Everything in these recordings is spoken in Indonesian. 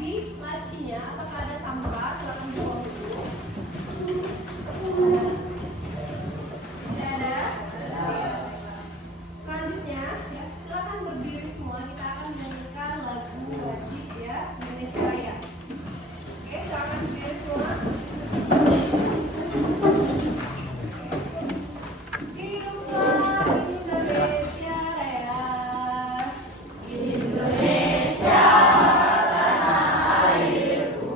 di lacinya apakah ada sampah? Silakan buang dulu. Ada? Selanjutnya, ya, silakan berdiri semua. Kita akan menyanyikan lagu wajib ya Indonesia Raya. Oke, silakan berdiri semua. Hiduplah Indonesia Raya. Indonesia tanah airku.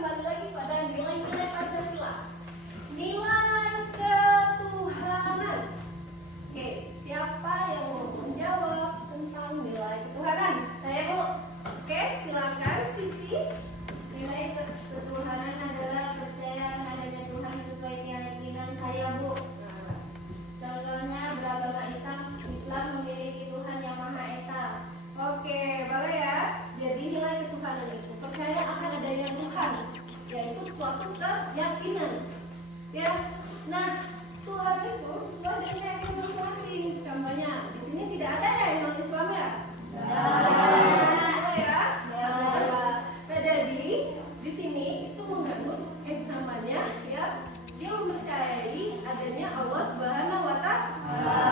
kembali lagi pada nilai-nilai Pancasila. Nilai ketuhanan. Oke, siapa yang mau menjawab tentang nilai ketuhanan? Saya, Bu. Oke, silakan Siti. Nilai ketuhanan adalah percaya adanya Tuhan sesuai keyakinan saya, Bu. Contohnya beragama Islam memiliki Tuhan yang Maha Esa. Oke, boleh ya. Jadi nilai ketuhanan itu percaya akan adanya Tuhan, yaitu suatu keyakinan. Ya, nah Tuhan itu sesuai dengan keyakinan masing-masing. Contohnya, di sini tidak ada ya yang non-Islam ya? Ada ya? Nah, jadi di sini itu mengandung namanya ya, dia mempercayai adanya Allah Subhanahu wa Ta'ala.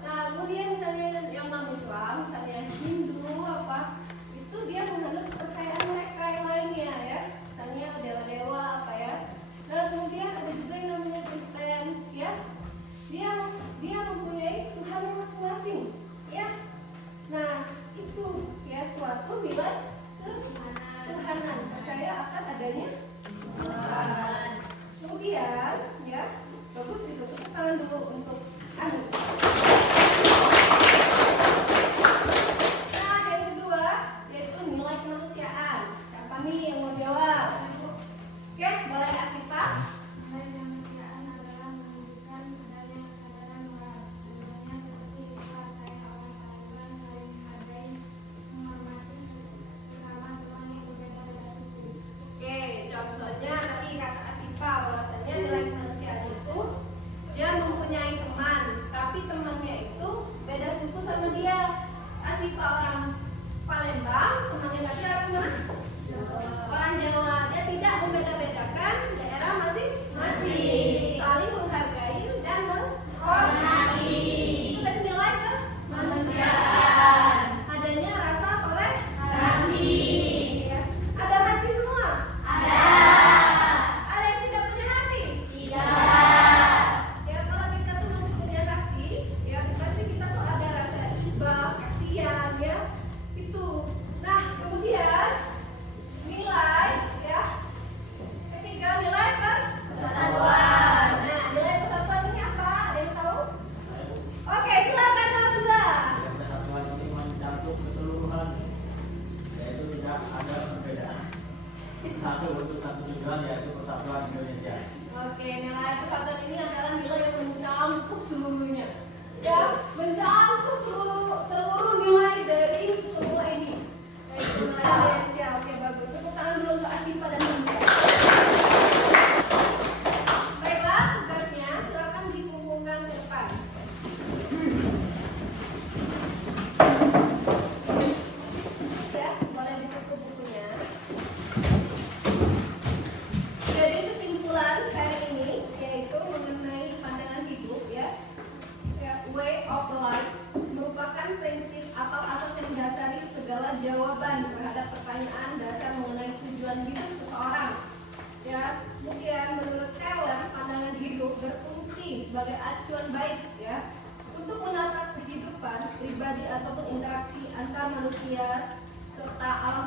Nah, kemudian misalnya yang non-Islam, misalnya Hindu apa, itu dia mengandung kepercayaan mereka yang lainnya ya. Misalnya dewa-dewa apa ya. Nah, kemudian ada juga yang namanya Kristen ya. Dia mempunyai Tuhan masing-masing ya. Nah, itu ya suatu nilai ketuhanan, percaya akan adanya Tuhan. Kemudian ya, bagus itu, tepuk tangan dulu untuk Anis. Nah, yang kedua yaitu nilai kemanusiaan. Siapa nih yang mau jawab? Oke, boleh Asifa? Nilai kemanusiaan adalah menunjukkan adanya kesadaran moral. Contohnya seperti ikhlas, sayang Allah Ta'ala, saling menghargai, menghormati sesama teman yang berbeda suku. Oke, contohnya tadi kata Asifa bahwasanya nilai kemanusiaan itu dia mempunyai teman, tapi temannya itu beda suku sama dia. Asifa orang Palembang, temannya lagi orang mana? Orang Jawa. Dia tidak membeda-bedakan daerah masing-masing, saling menghargai dan menghormati. Itu kan nilai kemanusiaan. Adanya rasa toleransi. Ya. Ada hati semua? Ada yang tidak punya hati? Tidak. Ya, kalau kita tuh masih punya hati, ya pasti kita tuh ada rasa iba, kasihan ya. Itu. Nah, kemudian nilai ya. Ketiga nilai persatuan. Nah, nilai persatuan ini apa? Ada yang tahu? Oke, silakan Hamza. Persatuan ini mencakup keseluruhan, yaitu tidak ada perbedaan. Satu untuk satu tujuan, yaitu persatuan Indonesia. Oke, nilai persatuan ini adalah nilai yang mencakup seluruhnya. Ya, mencakup seluruh nilai dari semua ini. Yaitu nilai Indonesia. Oke, bagus. Tepuk tangan dulu untuk Asifa dan Hamza. Baiklah, tugasnya silakan dikumpulkan ke depan. Ya, boleh ditutup bukunya. Jadi kesimpulan saya ini yaitu mengenai pandangan hidup ya, way of life merupakan prinsip atau asas yang mendasari segala jawaban terhadap pertanyaan dasar mengenai tujuan hidup seseorang. Ya, kemudian menurut Keller pandangan hidup berfungsi sebagai acuan baik ya untuk menata kehidupan pribadi ataupun interaksi antar manusia serta alam